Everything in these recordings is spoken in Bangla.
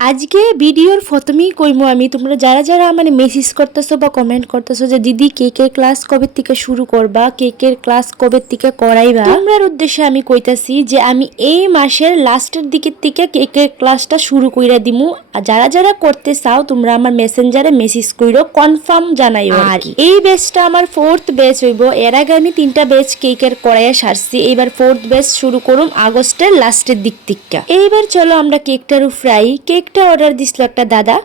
আজকে ভিডিওর প্রথমেই কইমু আমি তোমরা যারা যারা মানে মেসেজ করতেছো বা কমেন্ট করতেছো যে দিদি কেকের ক্লাস কবে থেকে শুরু করবা, কেকের ক্লাস কবে থেকে করাইবা, তোমরার উদ্দেশ্যে আমি কইতাছি যে আমি এই মাসের লাস্টের দিকের থেকে কেকের ক্লাসটা শুরু কইরা দিমু। আর যারা যারা করতে চাও তোমরা আমার মেসেঞ্জারে মেসেজ কইরো, কনফার্ম জানাইও। আর এই ব্যাচটা আমার 4th ব্যাচ হইব। এর আগে আমি 3টা ব্যাচ কেকের করাইয়া সারছি, এইবার 4th ব্যাচ শুরু করুম আগস্টের লাস্টের দিক থেকে। এইবার চলো আমরা কেকটার ফ্রাই কেকটা অর্ডার দিছিল একটা দাদা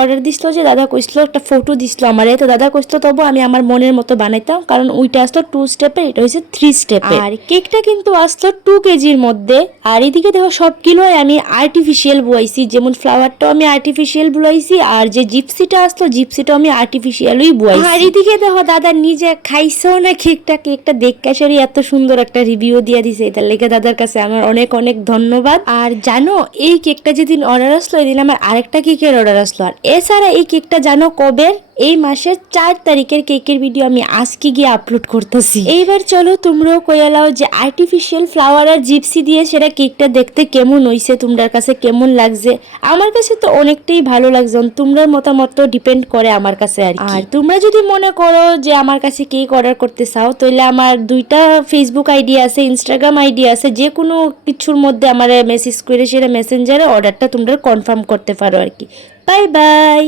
অর্ডার দিছিল যে দাদা কইছিল একটা ফটো দিছিল আমারে, তো দাদা কইছিল তবু আমি আমার মনের মতো বানাইতাম, কারণ ওইটা আসলো 2 স্টেপের, এটা হচ্ছে 3 স্টেপের। আর কেকটা কিন্তু আসলো 2 কেজির মধ্যে। আর এদিকে দেখো সবগুলোই আমি আর্টিফিশিয়াল বুয়াইছি, যেমন ফ্লাওয়ারটাও আমি আর্টিফিশিয়াল বুয়াইছি, আর যে জিপসিটা আসলো জিপসিটাও আমি আর্টিফিশিয়ালই বুয়াইছি। আর এদিকে দেখো দাদা নিজে খাইছো না কেকটা দেখে সরি এত সুন্দর একটা রিভিউ দিয়ে দিছে, এটার লেগে দাদার কাছে আমার অনেক অনেক ধন্যবাদ। আর জানো এই কেকটা যেদিন অর্ডার আসলো এদিন আমার আরেকটা কেকের অর্ডার আসলো। আর এছাড়া এই কেকটা জানো কবে? এই মাসের 4 তারিখের কেকের ভিডিও আমি আজকে গিয়ে আপলোড করতেছি। এইবার চলো তোমরাও কইয়ালাও যে আর্টিফিশিয়াল ফ্লাওয়ার আর জিপসি দিয়ে সেটা কেকটা দেখতে কেমন হইছে, তোমার কাছে কেমন লাগছে। আমার কাছে তো অনেকটাই ভালো লাগছে, তোমরার মতামত তো ডিপেন্ড করে আমার কাছে। আর তোমরা যদি মনে করো যে আমার কাছে কেক অর্ডার করতে চাও তাহলে আমার 2টা ফেসবুক আইডি আছে, ইনস্টাগ্রাম আইডি আছে, যে কোনো কিছুর মধ্যে আমার মেসেজ করে সেটা মেসেঞ্জারে অর্ডারটা তোমরা কনফার্ম করতে পারো আর কি। Bye bye.